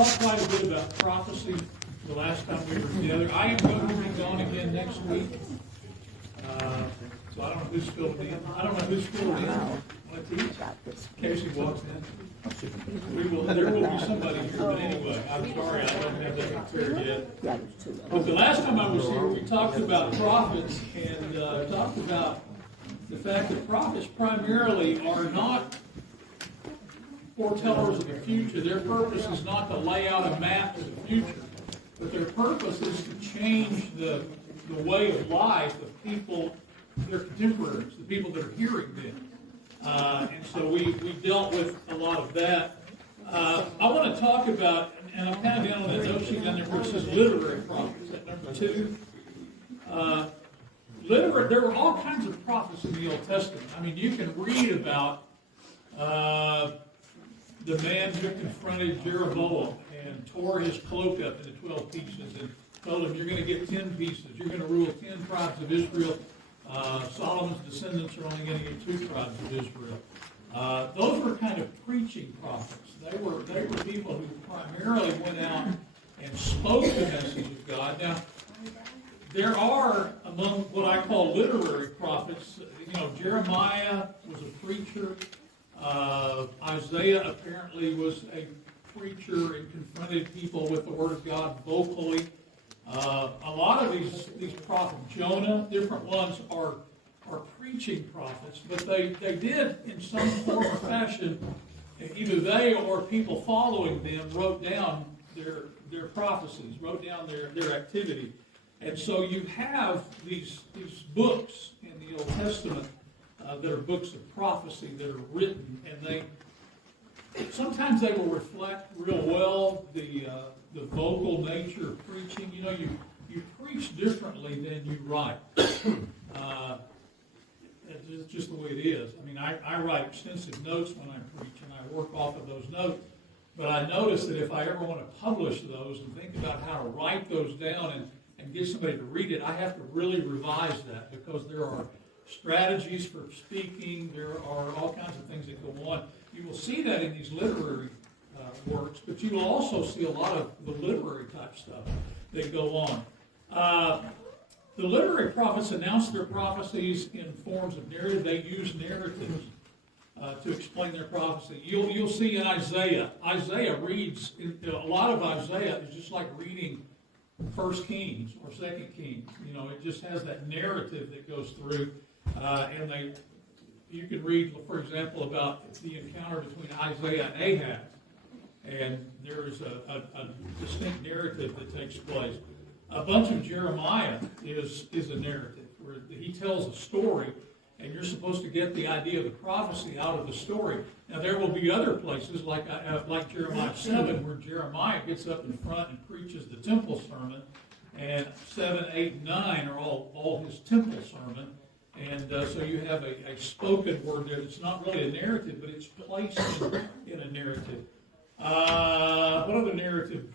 talked quite a bit about prophecy the last time we were together. I am going to be gone again next week. So I don't know who's filled in. Want to teach? Casey walks in. There will be somebody here, but anyway, I'm sorry I don't have that prepared yet. But the last time I was here, we talked about prophets and talked about the fact that prophets primarily are not foretellers of the future. Their purpose is not to lay out a map to the future, but their purpose is to change the way of life of people, their contemporaries, the people that are hearing them. And so we dealt with a lot of that. I want to talk about, and I'm kind of down on that note sheet down there where it says literary prophets at number 2. There were all kinds of prophets in the Old Testament. I mean, you can read about the man who confronted Jeroboam and tore his cloak up into 12 pieces and told him, you're going to get 10 pieces. You're going to rule 10 tribes of Israel. Solomon's descendants are only going to get 2 tribes of Israel. Those were kind of preaching prophets. They were people who primarily went out and spoke the message of God. Now, there are, among what I call literary prophets, Jeremiah was a preacher. Isaiah apparently was a preacher and confronted people with the Word of God vocally. A lot of these prophets, Jonah, different ones are preaching prophets, but they did in some form or fashion, either they or people following them wrote down their prophecies, wrote down their activity. And so you have these books in the Old Testament that are books of prophecy that are written, and sometimes they will reflect real well the vocal nature of preaching. You preach differently than you write. It's just the way it is. I mean, I write extensive notes when I preach, and I work off of those notes. But I notice that if I ever want to publish those and think about how to write those down and get somebody to read it, I have to really revise that, because there are strategies for speaking. There are all kinds of things that go on. You will see that in these literary works, but you will also see a lot of the literary type stuff that go on. The literary prophets announce their prophecies in forms of narrative. They use narratives to explain their prophecy. You'll see in Isaiah. Isaiah reads, a lot of Isaiah is just like reading 1 Kings or 2 Kings. It just has that narrative that goes through. And you can read, for example, about the encounter between Isaiah and Ahaz. And there is a distinct narrative that takes place. A bunch of Jeremiah is a narrative where he tells a story, and you're supposed to get the idea of the prophecy out of the story. Now, there will be other places, like Jeremiah 7, where Jeremiah gets up in front and preaches the temple sermon, and 7, 8, and 9 are all his temple sermon. And so you have a spoken word there that's not really a narrative, but it's placed in a narrative. What other narrative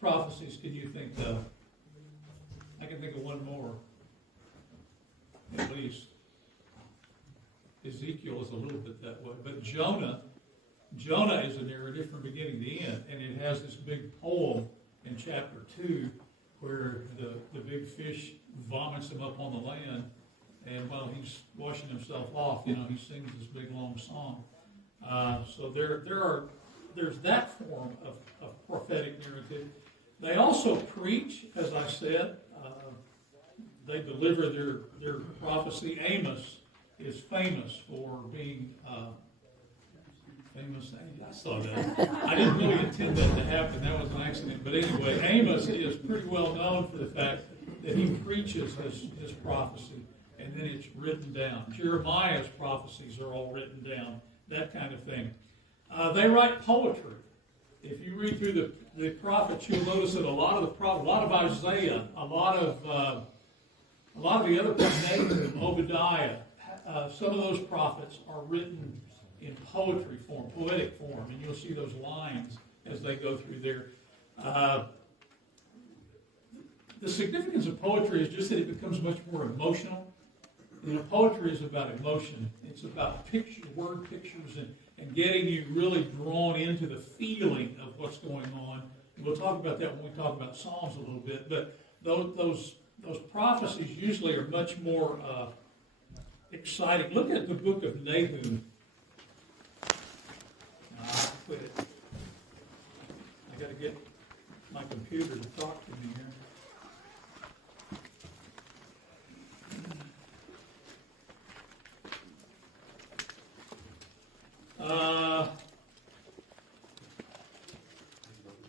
prophecies can you think of? I can think of one more, at least. Ezekiel is a little bit that way. But Jonah is a narrative from beginning to end, and it has this big poem in chapter 2 where the big fish vomits him up on the land, and while he's washing himself off, he sings this big long song. So there's that form of prophetic narrative. They also preach, as I said. They deliver their prophecy. Amos is famous for being famous. I saw that. I didn't really intend that to happen. That was an accident. But anyway, Amos is pretty well known for the fact that he preaches his prophecy, and then it's written down. Jeremiah's prophecies are all written down, that kind of thing. They write poetry. If you read through the prophets, you'll notice that a lot of Isaiah, a lot of the other prophets, Obadiah, some of those prophets are written in poetry form, poetic form, and you'll see those lines as they go through there. The significance of poetry is just that it becomes much more emotional. Poetry is about emotion. It's about word pictures, and getting you really drawn into the feeling of what's going on And we'll talk about that when we talk about Psalms a little bit, but those prophecies usually are much more exciting. Look at the book of Nahum. I quit it. I got to get my computer to talk to me here.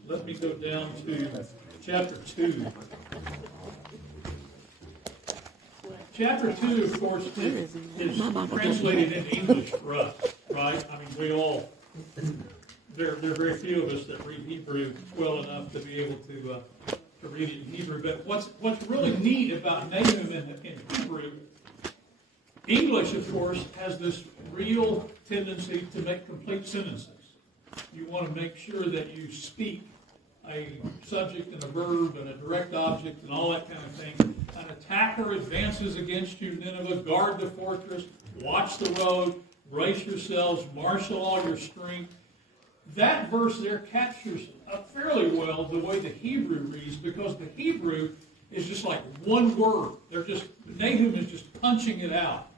Let me go down to chapter 2. Chapter 2, of course, is translated into English for us, right? I mean, we all, there are very few of us that read Hebrew well enough to be able to read it in Hebrew. But what's really neat about Nahum in Hebrew, English, of course, has this real tendency to make complete sentences. You want to make sure that you speak a subject and a verb and a direct object and all that kind of thing. An attacker advances against you, Nineveh. Guard the fortress. Watch the road. Brace yourselves. Marshal all your strength. That verse there captures fairly well the way the Hebrew reads, because the Hebrew is just like one word. Nahum is just punching it out.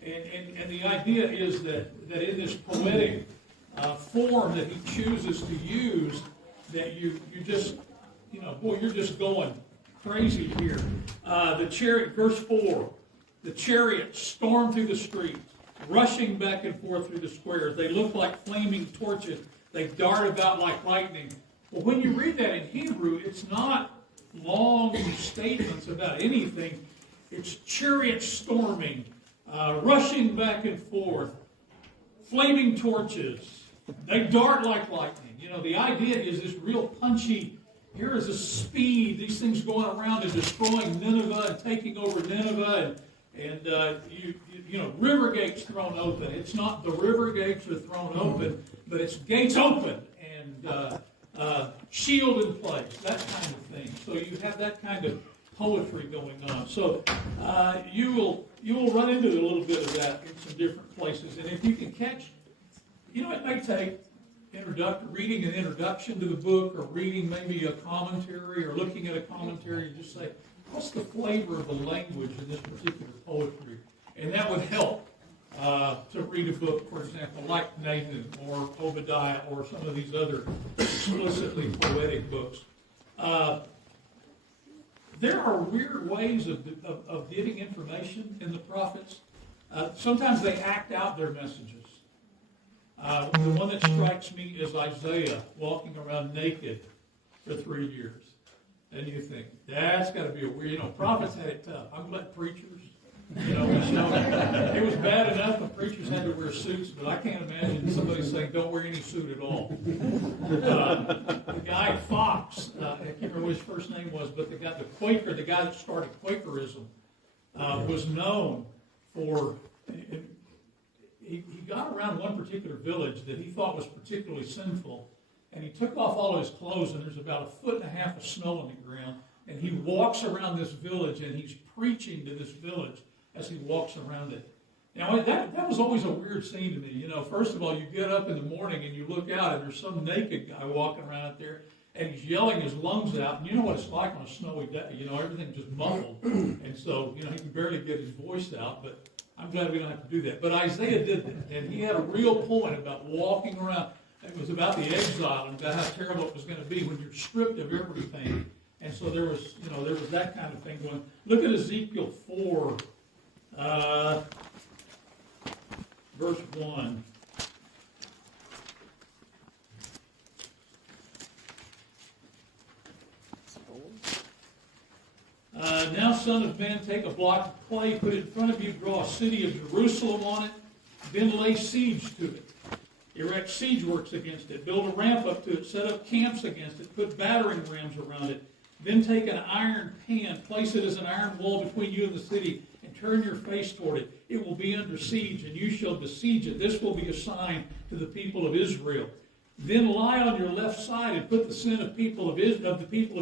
And the idea is that in this poetic form that he chooses to use, that you just, you're just going crazy here. The chariot, verse 4, the chariots storm through the streets, rushing back and forth through the squares. They look like flaming torches. They dart about like lightning. Well, when you read that in Hebrew, it's not long statements about anything. It's chariots storming, rushing back and forth, flaming torches. They dart like lightning. The idea is this real punchy, here is a speed, these things going around and destroying Nineveh and taking over Nineveh, and river gates thrown open. It's not the river gates are thrown open, but it's gates open and shield in place, that kind of thing. So you have that kind of poetry going on. So you will run into a little bit of that in some different places. And if you can catch, it may take reading an introduction to the book, or reading maybe a commentary, or looking at a commentary, and just say, what's the flavor of the language in this particular poetry? And that would help to read a book, for example, like Nahum or Obadiah or some of these other explicitly poetic books. There are weird ways of getting information in the prophets. Sometimes they act out their messages. The one that strikes me is Isaiah walking around naked for 3 years. And you think, that's got to be a weird, prophets had it tough. I'm glad preachers, it was bad enough when preachers had to wear suits, but I can't imagine somebody saying, don't wear any suit at all. The guy Fox, I can't remember what his first name was, but the Quaker, the guy that started Quakerism, was known for, he got around one particular village that he thought was particularly sinful, and he took off all his clothes, and there's about 1.5 feet of snow on the ground, and he walks around this village, and he's preaching to this village as he walks around it. Now, that was always a weird scene to me. First of all, you get up in the morning, and you look out, and there's some naked guy walking around out there, and he's yelling his lungs out, and you know what it's like on a snowy day. Everything's just muffled, and so, he can barely get his voice out, but I'm glad we don't have to do that. But Isaiah did that, and he had a real point about walking around. It was about the exile and about how terrible it was going to be when you're stripped of everything. And so there was that kind of thing going. Look at Ezekiel 4, verse 1. Now, son of man, take a block of clay, put it in front of you, draw a city of Jerusalem on it, then lay siege to it. Erect siege works against it, build a ramp up to it, set up camps against it, put battering rams around it. Then take an iron pan, place it as an iron wall between you and the city, and turn your face toward it. It will be under siege, and you shall besiege it. This will be a sign to the people of Israel. Then lie on your left side and put the sin of the people of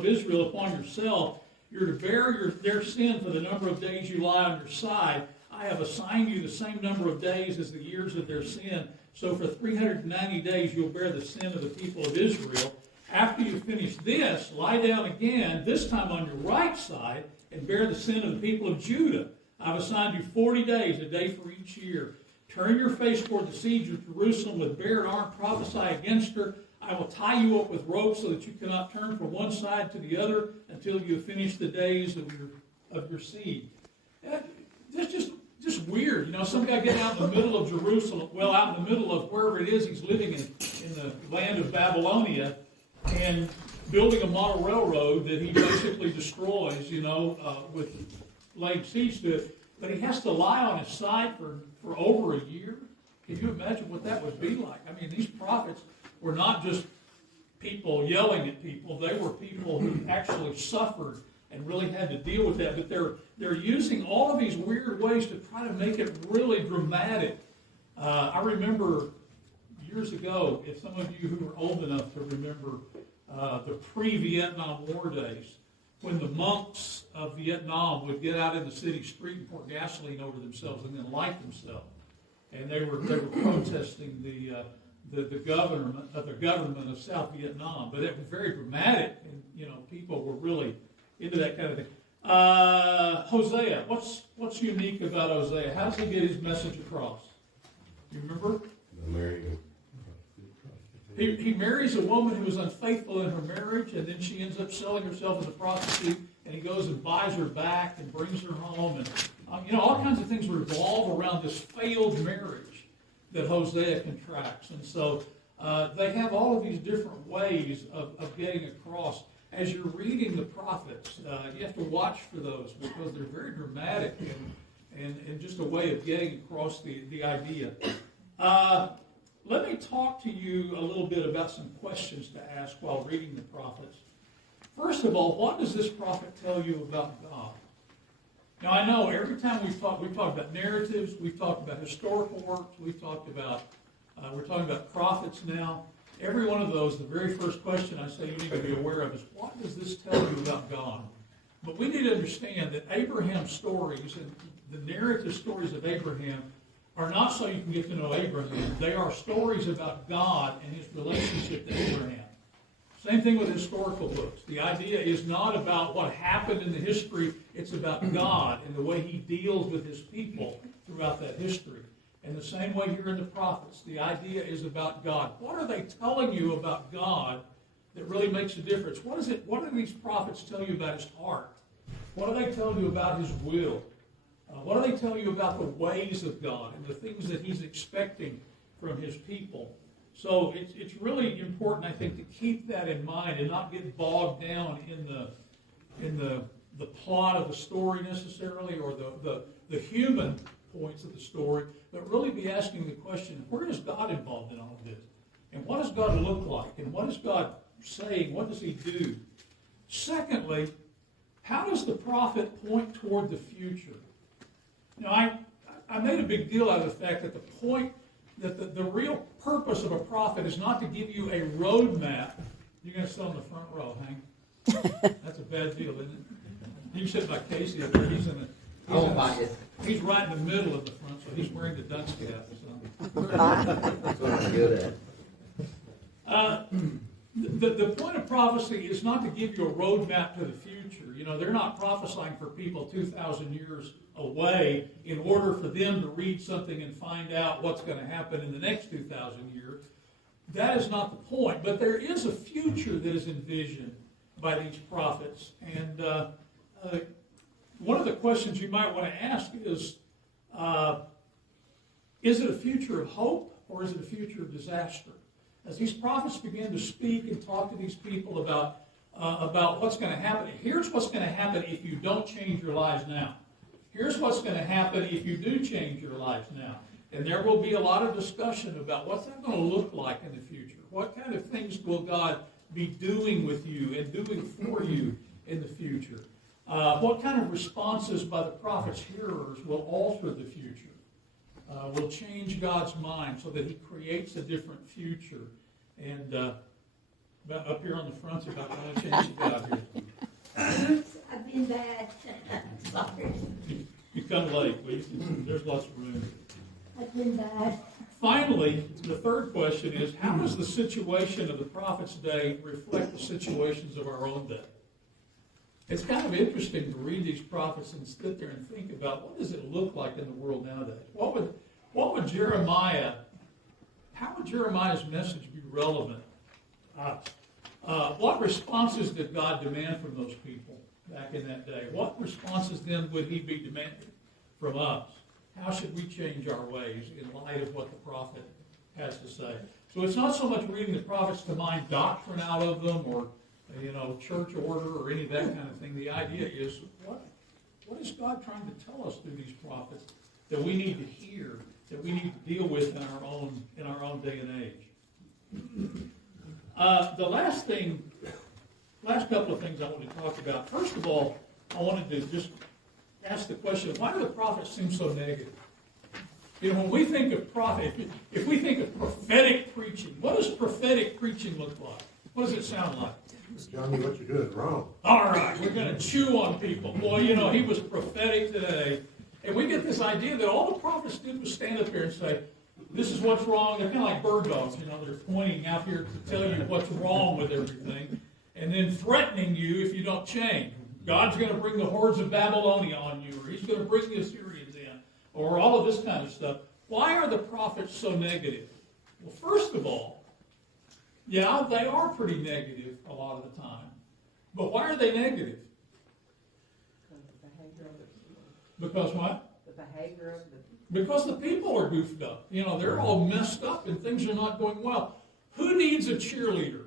Israel upon yourself. You're to bear their sin for the number of days you lie on your side. I have assigned you the same number of days as the years of their sin. So for 390 days you'll bear the sin of the people of Israel. After you finish this, lie down again, this time on your right side, and bear the sin of the people of Judah. I've assigned you 40 days, a day for each year. Turn your face toward the siege of Jerusalem with bared arm, prophesy against her. I will tie you up with ropes so that you cannot turn from one side to the other until you have finished the days of your siege. That's just weird. You know, some guy getting out in the middle of Jerusalem, well, out in the middle of wherever it is he's living in the land of Babylonia, and building a model railroad that he basically destroys, with laying siege to it. But he has to lie on his side for over a year. Can you imagine what that would be like? I mean, these prophets were not just people yelling at people. They were people who actually suffered and really had to deal with that. But they're using all of these weird ways to try to make it really dramatic. I remember years ago, if some of you who are old enough to remember the pre-Vietnam War days, when the monks of Vietnam would get out in the city street and pour gasoline over themselves and then light themselves, and they were protesting the government of South Vietnam. But it was very dramatic, and people were really into that kind of thing. Hosea, what's unique about Hosea? How does he get his message across? Do you remember? He marries a woman who was unfaithful in her marriage, and then she ends up selling herself as a prostitute, and he goes and buys her back and brings her home, and all kinds of things revolve around this failed marriage that Hosea contracts. And so they have all of these different ways of getting across. As you're reading the prophets, you have to watch for those because they're very dramatic and just a way of getting across the idea. Let me talk to you a little bit about some questions to ask while reading the prophets. First of all, what does this prophet tell you about God? Now, I know every time we've talked about narratives, we've talked about historical works, we're talking about prophets now. Every one of those, the very first question I say you need to be aware of is, what does this tell you about God? But we need to understand that Abraham's stories and the narrative stories of Abraham are not so you can get to know Abraham. They are stories about God and his relationship to Abraham. Same thing with historical books. The idea is not about what happened in the history, it's about God and the way he deals with his people throughout that history. And the same way here in the prophets, the idea is about God. What are they telling you about God that really makes a difference? What do these prophets tell you about his heart? What do they tell you about his will? What do they tell you about the ways of God and the things that he's expecting from his people? So it's really important, I think, to keep that in mind and not get bogged down in the plot of the story necessarily or the human points of the story, but really be asking the question, where is God involved in all of this? And what does God look like? And what is God saying? What does he do? Secondly, how does the prophet point toward the future? Now, I made a big deal out of the fact that the real purpose of a prophet is not to give you a roadmap. You're going to sit on the front row, Hank. That's a bad deal, isn't it? You can sit by Casey up there. He's right in the middle of the front, so he's wearing the dunce cap or something. That's what I'm good at. The point of prophecy is not to give you a roadmap to the future. They're not prophesying for people 2,000 years away in order for them to read something and find out what's going to happen in the next 2,000 years. That is not the point. But there is a future that is envisioned by these prophets. And one of the questions you might want to ask is it a future of hope or is it a future of disaster? As these prophets begin to speak and talk to these people about what's going to happen, here's what's going to happen if you don't change your lives now. Here's what's going to happen if you do change your lives now. And there will be a lot of discussion about what's that going to look like in the future. What kind of things will God be doing with you and doing for you in the future? What kind of responses by the prophet's hearers will alter the future? Will change God's mind so that he creates a different future. And up here on the front's about going to change God here. Oops, I've been bad. Sorry. You come late, please. There's lots of room. I've been bad. Finally, the third third question is, how does the situation of the prophet's day reflect the situations of our own day? It's kind of interesting to read these prophets and sit there and think about what does it look like in the world nowadays? How would Jeremiah's message be relevant to us? What responses did God demand from those people back in that day? What responses then would he be demanding from us? How should we change our ways in light of what the prophet has to say? So it's not so much reading the prophets to mine doctrine out of them or church order or any of that kind of thing. The idea is, what is God trying to tell us through these prophets that we need to hear, that we need to deal with in our own day and age? The last couple of things I want to talk about. First of all, I wanted to just ask the question, why do the prophets seem so negative? When we think of prophet, if we think of prophetic preaching, what does prophetic preaching look like? What does it sound like? Johnny, what you're doing is wrong. All right, we're going to chew on people. Boy, he was prophetic today. And we get this idea that all the prophets did was stand up here and say, this is what's wrong. They're kind of like bird dogs, they're pointing out here to tell you what's wrong with everything, and then threatening you if you don't change. God's going to bring the hordes of Babylonia on you, or he's going to bring the Assyrians in, or all of this kind of stuff. Why are the prophets so negative? Well, first of all, yeah, they are pretty negative a lot of the time. But why are they negative? Because what? The behavior of the Because the people are goofed up. They're all messed up and things are not going well. Who needs a cheerleader?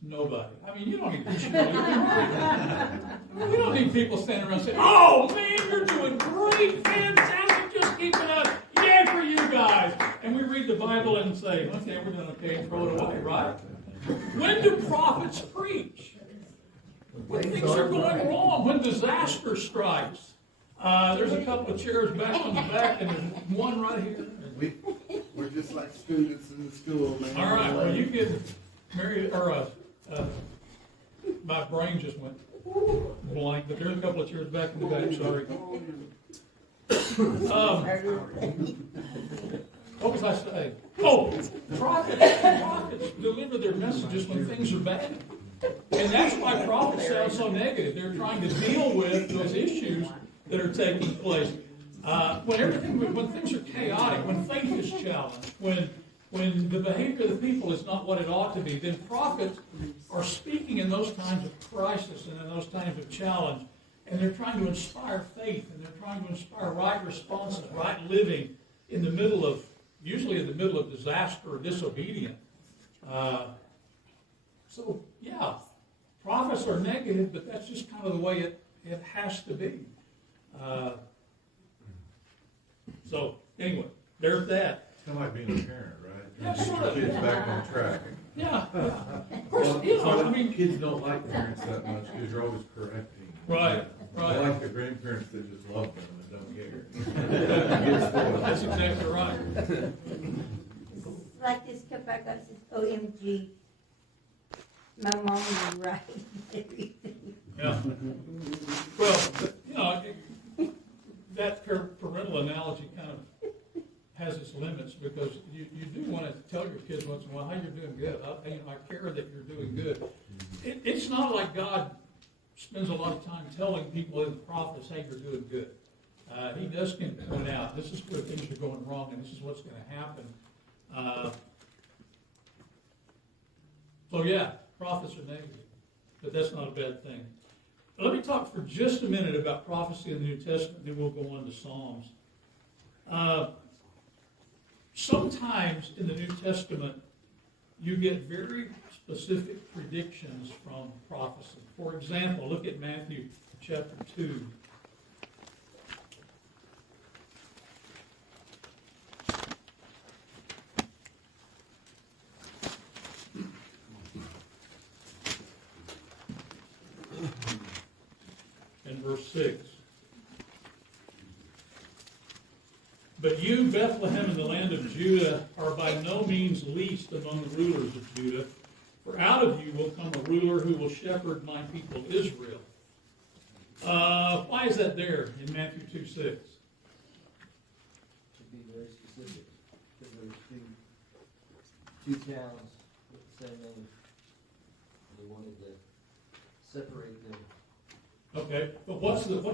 Nobody. You don't need a cheerleader. We don't need people standing around saying, oh man, you're doing great, fantastic, just keep it up. Yay for you guys. And we read the Bible and say, okay, we're doing okay, and throw it away, right? When do prophets preach? When things are going wrong, when disaster strikes. There's a couple of chairs back on the back, and there's one right here. We're just like students in the school, man. All right, well, you get married, or my brain just went blank, but there's a couple of chairs back in the back, sorry. What was I saying? Oh, prophets deliver their messages when things are bad. And that's why prophets sound so negative. They're trying to deal with those issues that are taking place. When things are chaotic, when faith is challenged, when the behavior of the people is not what it ought to be, then prophets are speaking in those times of crisis and in those times of challenge. And they're trying to inspire faith, and they're trying to inspire right responses, right living usually in the middle of disaster or disobedience. So, yeah, prophets are negative, but that's just kind of the way it has to be. So, anyway, there's that. It's kind of like being a parent, right? Yeah, Get sort your of, kids yeah. back on track. Yeah. Of course, Kids don't like parents that much because you're always correcting. Right. They like the grandparents that just love them and don't care. That's exactly right. It's like this cup I got says, OMG. My mom was right. Everything. Yeah. Well, that parental analogy kind of has its limits because you do want to tell your kids once in a while, how you're doing good. I care that you're doing good. It's not like God spends a lot of time telling people in the prophets, hey, you're doing good. He does point out, this is where things are going wrong and this is what's going to happen. So yeah, prophets are negative, but that's not a bad thing. Let me talk for just a minute about prophecy in the New Testament, then we'll go on to Psalms. Sometimes in the New Testament, you get very specific predictions from prophecy. For example, look at Matthew chapter 2. And verse 6. But you, Bethlehem, in the land of Judah, are by no means least among the rulers of Judah, for out of you will come a ruler who will shepherd my people Israel. Why is that there in Matthew 2:6? To be very specific. specific, because there's two towns with the same name. They wanted to separate them. Okay, but what's To going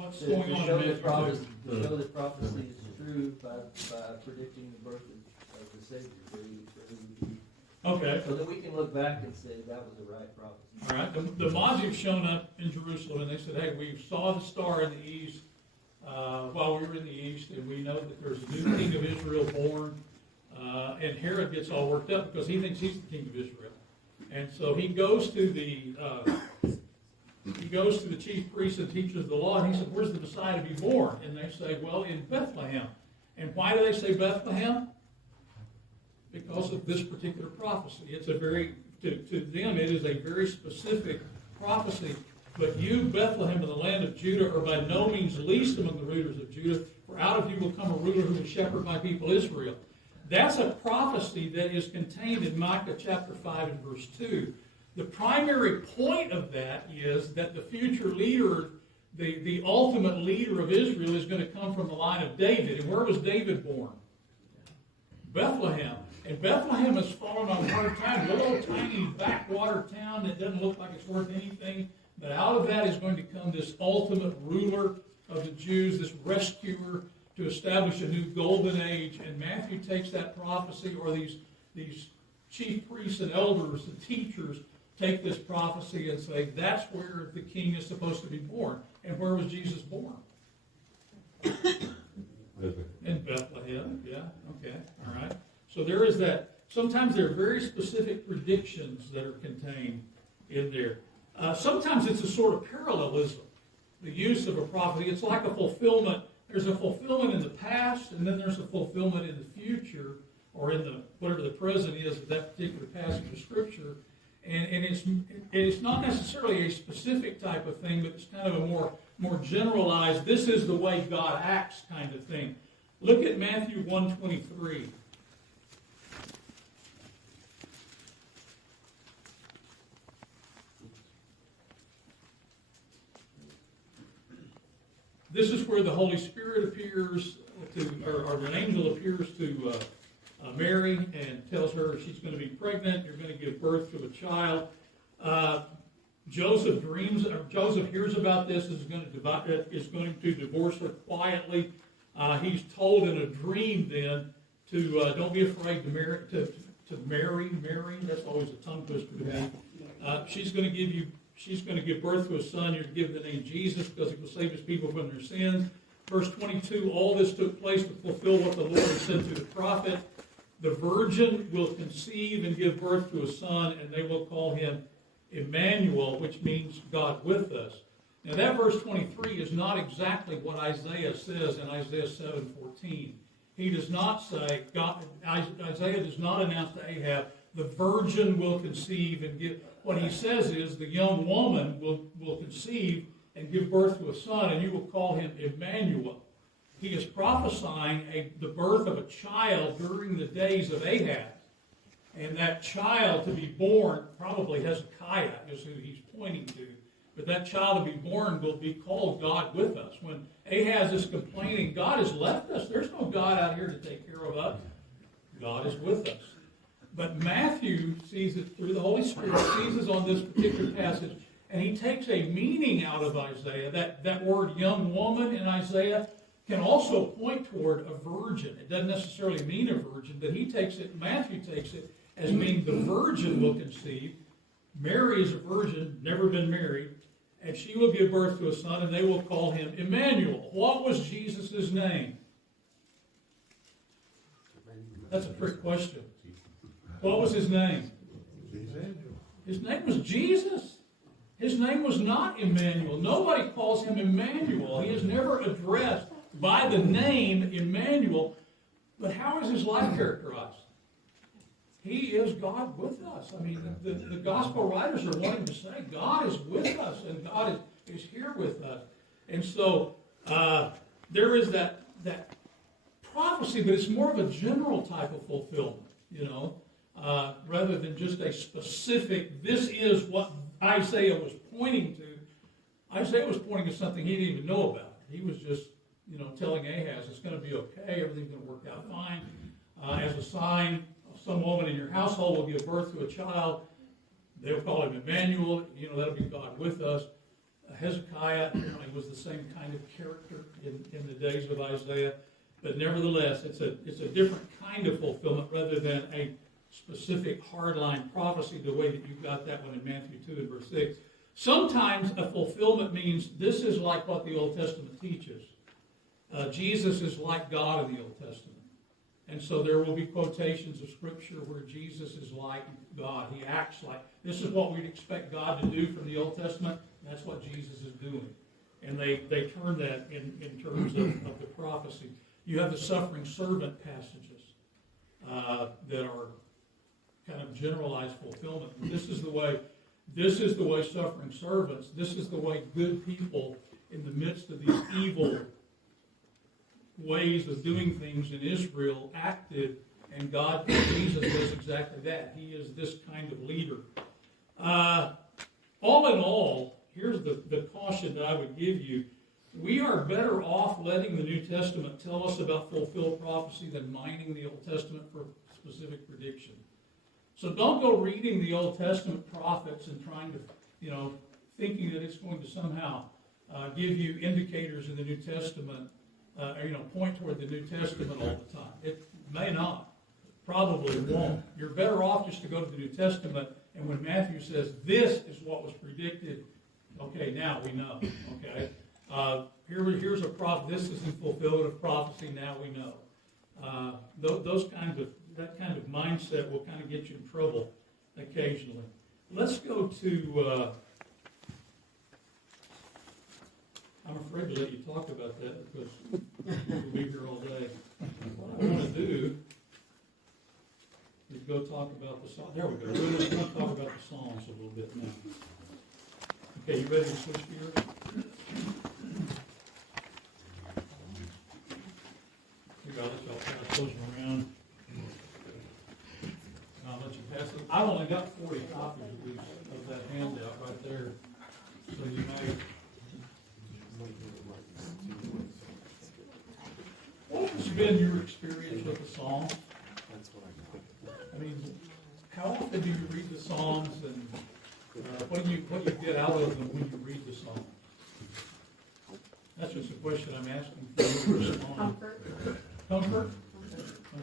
on show in that Matthew 2? to show that prophecy is true by predicting the birth of the Savior. Okay, So that we can look back and say that was the right prophecy. all right, the Magi have shown up in Jerusalem, and they said, hey, we saw the star in the east, while we were in the east, and we know that there's a new king of Israel born, and Herod gets all worked up because he thinks he's the king of Israel. And so he goes to the chief priests and teachers of the law, and he said, where's the Messiah to be born? And they say, well, in Bethlehem. And why do they say Bethlehem? Because of this particular prophecy. It's a very, to them, it is a very specific prophecy. But you, Bethlehem, in the land of Judah, are by no means least among the rulers of Judah, for out of you will come a ruler who will shepherd my people Israel. That's a prophecy that is contained in Micah chapter 5 and verse 2. The primary point of that is that the future leader, the ultimate leader of Israel, is going to come from the line of David. And where was David born? Bethlehem. And Bethlehem has fallen on hard times. A little tiny backwater town that doesn't look like it's worth anything. But out of that is going to come this ultimate ruler of the Jews, this rescuer to establish a new golden age. And Matthew takes that prophecy, or these chief priests and elders and teachers take this prophecy and say, that's where the king is supposed to be born. And where was Jesus born? In Bethlehem, yeah, okay, all right. So there is that. Sometimes there are very specific predictions that are contained in there. Sometimes it's a sort of parallelism, the use of a prophecy. It's like a fulfillment. There's a fulfillment in the past, and then there's a fulfillment in the future, or in the whatever the present is of that particular passage of Scripture. And it's not necessarily a specific type of thing, but it's kind of a more generalized, this is the way God acts kind of thing. Look at Matthew 1:23. This is where the Holy Spirit appears or an angel appears to Mary and tells her she's going to be pregnant, you're going to give birth to a child. Joseph hears about this, is going to divorce her quietly. He's told in a dream then to don't be afraid to marry. That's always a tongue twister to me. She's going to give birth to a son. You're to give the name Jesus because he will save his people from their sins. Verse 22, all this took place to fulfill what the Lord had said through the prophet. The virgin will conceive and give birth to a son, and they will call him Emmanuel, which means God with us. Now that verse 23 is not exactly what Isaiah says in Isaiah 7:14. He does not say, Isaiah does not announce to Ahab, the virgin will conceive and give. What he says is the young woman will conceive and give birth to a son, and you will call him Emmanuel. He is prophesying the birth of a child during the days of Ahab. And that child to be born, probably Hezekiah is who he's pointing to, but that child to be born will be called God with us. When Ahaz is complaining, God has left us. There's no God out here to take care of us. God is with us. But Matthew sees it through the Holy Spirit, seizes on this particular passage, and he takes a meaning out of Isaiah. That word young woman in Isaiah can also point toward a virgin. It doesn't necessarily mean a virgin, but Matthew takes it as meaning the virgin will conceive. Mary is a virgin, never been married, and she will give birth to a son, and they will call him Emmanuel. What was Jesus' name? That's a trick question. What was his name? His name was Jesus. His name was not Emmanuel. Nobody calls him Emmanuel. He is never addressed by the name Emmanuel. But how is his life characterized? He is God with us. I mean, the gospel writers are wanting to say God is with us and God is here with us. And so there is that prophecy, but it's more of a general type of fulfillment, rather than just a specific, this is what Isaiah was pointing to. Isaiah was pointing to something he didn't even know about. He was just, telling Ahaz it's gonna be okay, everything's gonna work out fine. As a sign, some woman in your household will give birth to a child. They'll call him Emmanuel, that'll be God with us. Hezekiah apparently was the same kind of character in the days of Isaiah. But nevertheless, it's a different kind of fulfillment rather than a specific hardline prophecy the way that you got that one in Matthew 2 and verse 6. Sometimes a fulfillment means this is like what the Old Testament teaches. Jesus is like God in the Old Testament. And so there will be quotations of Scripture where Jesus is like God. He acts like, this is what we'd expect God to do from the Old Testament. That's what Jesus is doing. And they turn that in terms of the prophecy. You have the suffering servant passages that are kind of generalized fulfillment. This is the way suffering servants, this is the way good people in the midst of these evil ways of doing things in Israel acted, and God, Jesus does exactly that. He is this kind of leader. All in all, here's the caution that I would give you. We are better off letting the New Testament tell us about fulfilled prophecy than mining the Old Testament for specific prediction. So don't go reading the Old Testament prophets and trying to, thinking that it's going to somehow give you indicators in the New Testament, point toward the New Testament all the time. It may not, probably won't. You're better off just to go to the New Testament, and when Matthew says, this is what was predicted, okay, now we know, okay? Here's a prophet. This is in fulfillment of prophecy. Now we know. That kind of mindset will kind of get you in trouble occasionally. Let's go to. I'm afraid to let you talk about that because we'll be here all day. What I want to do is go talk about the Psalms. There we go. We're going to talk about the Psalms a little bit now. Okay, you ready to switch gears? I'll close them around. And I'll let you pass it. I've only got 40 copies of that handout right there. So you may. What has been your experience with the Psalms? I mean, how often do you read the Psalms, and what do you get out of them when you read the Psalms? That's just a question I'm asking for you to respond. Comfort?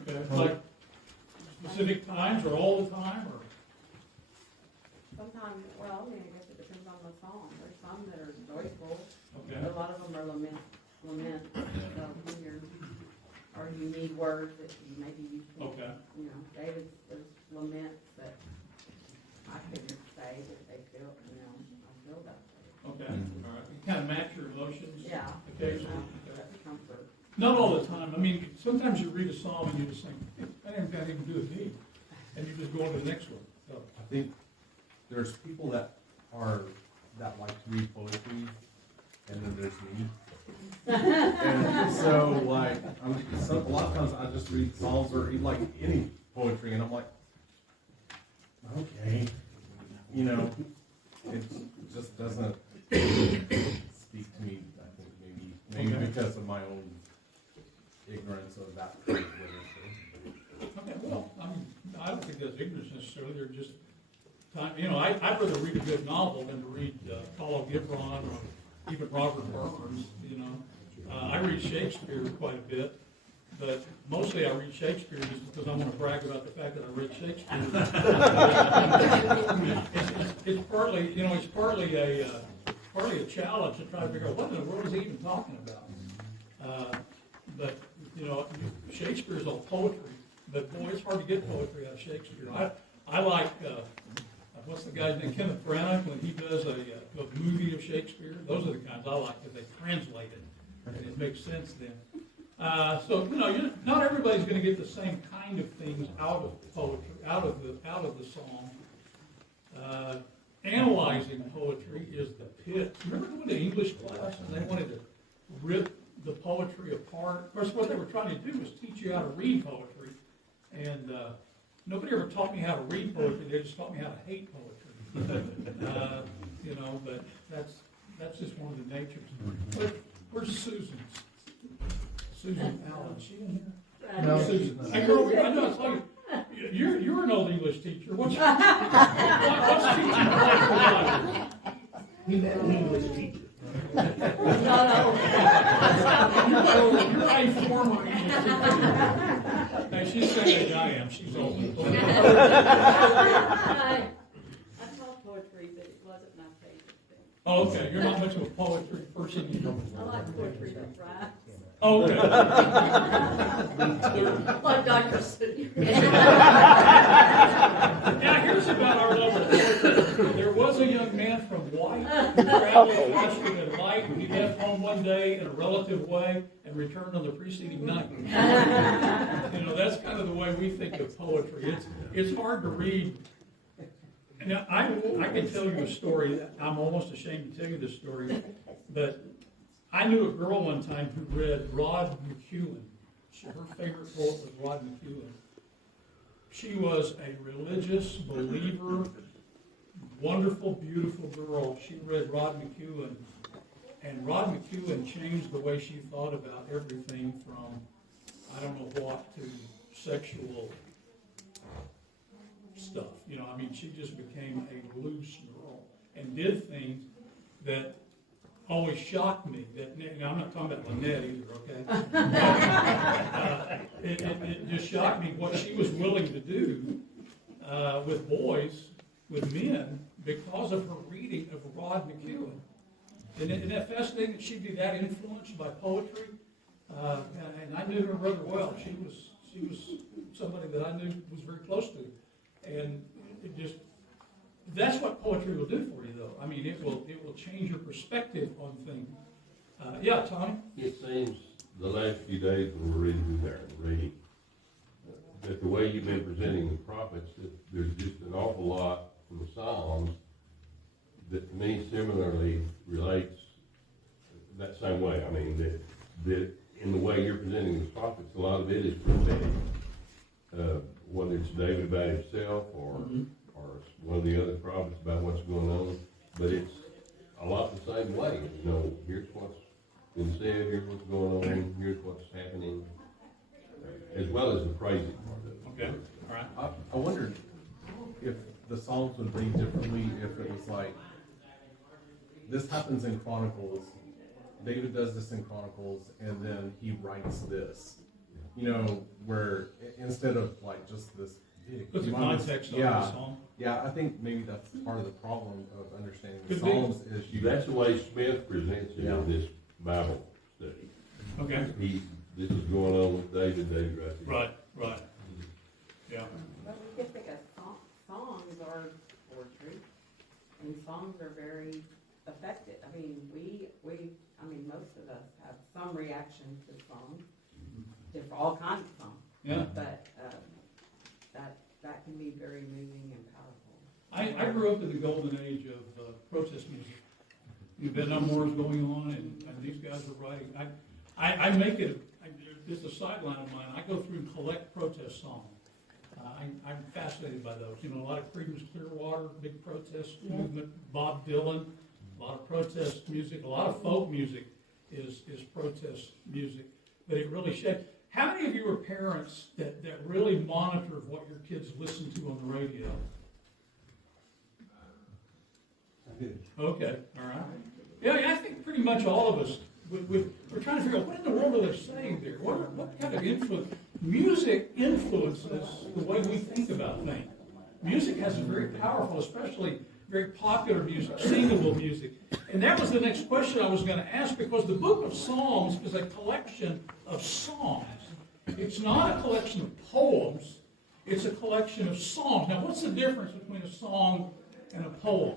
Okay. Like specific times or all the time, or? Sometimes, well, I guess it depends on the song. There's some that are joyful. Okay. A lot of them are lament. So when you're, or you need words that maybe you can, Okay. David's, there's laments that I couldn't say that they feel, I feel that way. Okay, all right. You kind of match your emotions? Yeah. Occasionally? Okay. That's comfort. Not all the time. I mean, sometimes you read a psalm and you just think, that ain't got anything to do with me. And you just go on to the next one. So. I think there's people that like to read poetry, and then there's me. And so, like, a lot of times I just read psalms or like any poetry, and I'm like, okay, it just doesn't speak to me. I think maybe because of my own ignorance of that kind of literature. Okay, well, I don't think that's ignorance necessarily. They're just time. I'd rather read a good novel than to read Paulo Gibran or even Robert Burns. I read Shakespeare quite a bit, but mostly I read Shakespeare just because I want to brag about the fact that I read Shakespeare. It's partly a challenge to try to figure out what in the world is he even talking about. But Shakespeare's all poetry, but boy, it's hard to get poetry out of Shakespeare. I like what's the guy's name, Kenneth Branagh, when he does a movie of Shakespeare. Those are the kinds I like because they translate it and it makes sense then. So not everybody's going to get the same kind of things out of poetry, out of the song. Analyzing poetry is the pit. Remember going to English class and they wanted to rip the poetry apart? Of course, what they were trying to do was teach you how to read poetry, and nobody ever taught me how to read poetry. They just taught me how to hate poetry. But that's just one of the natures. But where's Susan? Susan Allen, is she in here? No, Susan, I know, I know, it's like, you're an old English teacher, what's what's teaching like for life? He met an English teacher. You're a former English teacher. Now, she's saying age I am, she's old. I taught poetry, but it wasn't my favorite thing. Oh, okay, you're not much of a poetry person. I like poetry that rhymes, Oh, okay. like Dr. Seuss. Now, here's about our level of poetry. There was a young man from White who traveled faster than light. He left home one day in a relative way and returned on the preceding night. You know, that's kind of the way we think of poetry. It's hard to read. Now, I can tell you a story. I'm almost ashamed to tell you this story, but I knew a girl one time who read Rod McEwen. Her favorite poet was Rod McEwen. She was a religious believer, wonderful, beautiful girl. She read Rod McEwen, and Rod McEwen changed the way she thought about everything from, I don't know what, to sexual stuff. You know, I mean, she just became a loose girl and did things that always shocked me. That, now, I'm not talking about Lynette either, okay? It just shocked me what she was willing to do with boys, with men, because of her reading of Rod McEwen. Isn't that fascinating that she'd be that influenced by poetry? And I knew her rather well. She was somebody that I knew was very close to. And it just, that's what poetry will do for you, though. I mean, it will change your perspective on things. Yeah, Tommy? It seems the last few days when we're reading there and reading, that the way you've been presenting the prophets, that there's just an awful lot from the Psalms that to me similarly relates that same way. I mean, that in the way you're presenting the prophets, a lot of it is prophetic. Whether it's David about himself or one of the other prophets about what's going on, but it's a lot the same way. You know, here's what's been said, here's what's going on, here's what's happening, as well as the praising part of it. Okay, all right. I wondered if the Psalms would read differently if it was like, this happens in Chronicles, David does this in Chronicles, and then he writes this. You know, where instead of like just this big Put the context on the song. Yeah, I think maybe that's part of the problem of understanding the Could be. Psalms is That's the way Smith presents it in this Bible study. Okay. This is going on with David right here. Right. Yeah. But we could think of songs are poetry, and songs are very effective. I mean, most of us have some reaction to songs, for all kinds of songs. Yeah. But that can be very moving and powerful. I grew up in the golden age of protest music. The Vietnam War is going on, and these guys are writing. I make it, it's a sideline of mine. I go through and collect protest songs. I'm fascinated by those. You know, a lot of Creedence Clearwater, big protest movement. Bob Dylan, a lot of protest music. A lot of folk music is protest music. But it really shapes. How many of you are parents that really monitor what your kids listen to on the radio? Okay, all right. Yeah, I think pretty much all of us, we're trying to figure out what in the world are they saying there? What kind of influence? Music influences the way we think about things. Music has a very powerful, especially very popular music, singable music. And that was the next question I was going to ask, because the book of Psalms is a collection of songs. It's not a collection of poems, it's a collection of songs. Now, what's the difference between a song and a poem?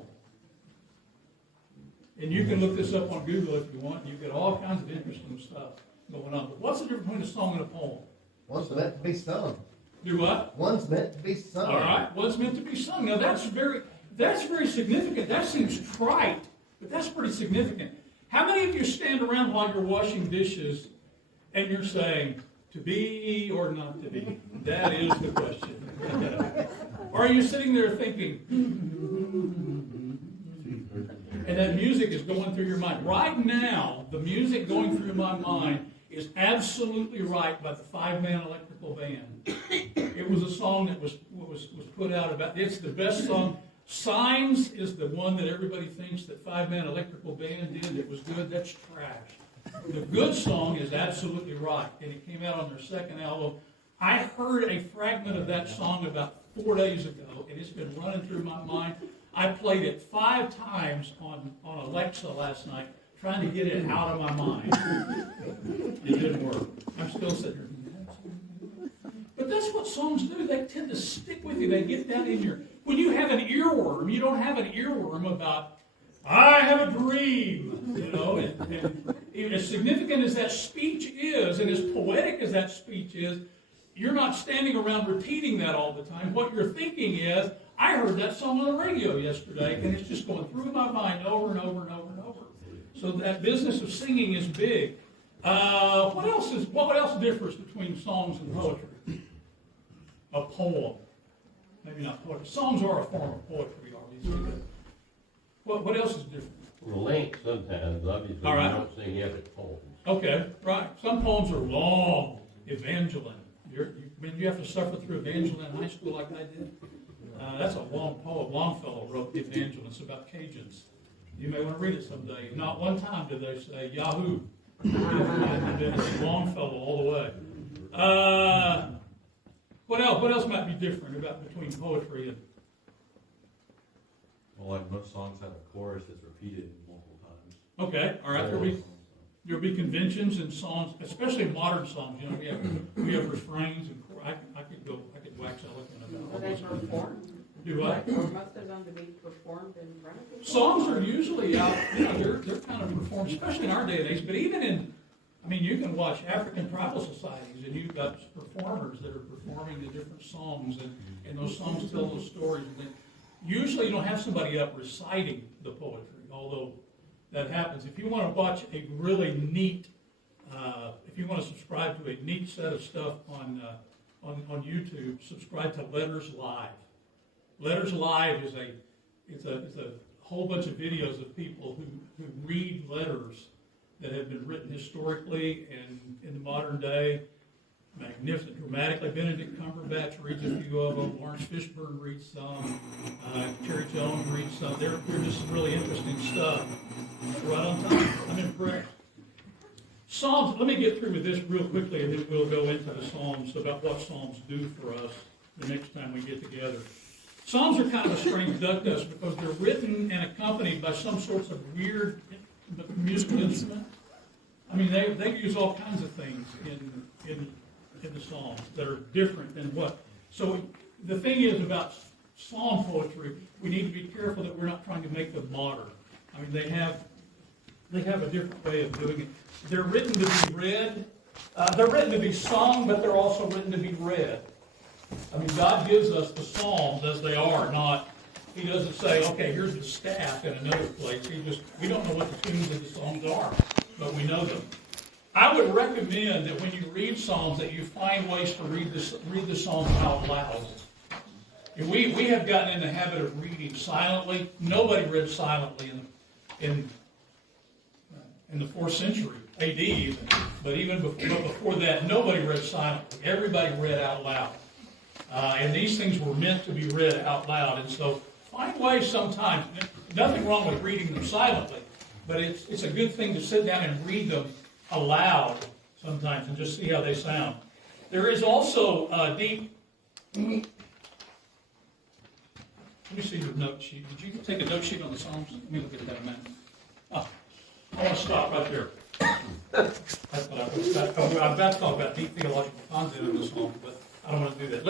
And you can look this up on Google if you want. You get all kinds of interesting stuff going on. But what's the difference between a song and a poem? One's meant to be sung. Do what? One's meant to be sung. All right. One's meant to be sung. Now that's very significant. That seems trite, but that's pretty significant. How many of you stand around while you're washing dishes and you're saying, to be or not to be? That is the question. Or are you sitting there thinking, and that music is going through your mind? Right now, the music going through my mind is Absolutely Right by the Five-Man Electrical Band. It was a song that was put out about, it's the best song. Signs is the one that everybody thinks that Five-Man Electrical Band did that was good. That's trash. The good song is Absolutely Right, and it came out on their second album. I heard a fragment of that song about 4 days ago, and it's been running through my mind. I played it 5 times on Alexa last night, trying to get it out of my mind. It didn't work. I'm still sitting here. But that's what songs do. They tend to stick with you. They get down in your... When you have an earworm, you don't have an earworm about, I have a dream, you know, and as significant as that speech is, and as poetic as that speech is, you're not standing around repeating that all the time. What you're thinking is, I heard that song on the radio yesterday, and it's just going through my mind over and over and over and over. So that business of singing is big. What else differs between songs and poetry? A poem. Maybe not poetry. Songs are a form of poetry, obviously. What else is different? Well, length sometimes, obviously, All right. you don't sing epic poems. Okay, right. Some poems are long. Evangeline. You have to suffer through Evangeline in high school like I did. That's a long poem. Longfellow wrote Evangeline. It's about Cajuns. You may want to read it someday. Not one time did they say Yahoo. It's Longfellow all the way. What else? What else might be different between poetry and... Well, like most songs have a chorus that's repeated multiple times. Okay, all right. There'll be conventions and songs, especially modern songs. You know, we have refrains and I could wax eloquent about all Are they those. performed? Do what? Or most of them to be performed in front of people? Songs are usually out. You know, they're kind of performed, especially in our day and age. But even in, I mean, you can watch African tribal societies, and you've got performers that are performing the different songs, and those songs tell those stories. And usually, you don't have somebody up reciting the poetry, although that happens. If you want to watch a really neat, if you want to subscribe to a neat set of stuff on YouTube, subscribe to Letters Live. Letters Live is a whole bunch of videos of people who read letters that have been written historically and in the modern day. Magnificent, dramatically. Benedict Cumberbatch reads a few of them. Lawrence Fishburne reads some. Terry Jones reads some. They're just some really interesting stuff. Right on time. I'm impressed. Psalms, let me get through with this real quickly, and then we'll go into the Psalms, about what Psalms do for us the next time we get together. Psalms are kind of a strange duck to us because they're written and accompanied by some sorts of weird musical instrument. I mean, they use all kinds of things in the Psalms that are different than what. So the thing is about Psalm poetry, we need to be careful that we're not trying to make them modern. I mean, they have a different way of doing it. They're written to be read. They're written to be sung, but they're also written to be read. I mean, God gives us the Psalms as they are, not, He doesn't say, okay, here's the staff in another place. We don't know what the tunes of the Psalms are, but we know them. I would recommend that when you read Psalms that you find ways to read the Psalms out loud. And we have gotten in the habit of reading silently. Nobody read silently in the 4th century, AD even. But even before that, nobody read silently. Everybody read out loud. And these things were meant to be read out loud. And so find ways sometimes. Nothing wrong with reading them silently, but it's a good thing to sit down and read them aloud sometimes and just see how they sound. There is also deep... Let me see your note sheet. Did you take a note sheet on the Psalms? Let me look at that a minute. Oh, I want to stop right there. That's what I was about to talk about deep theological content in the Psalms, but I don't want to do that.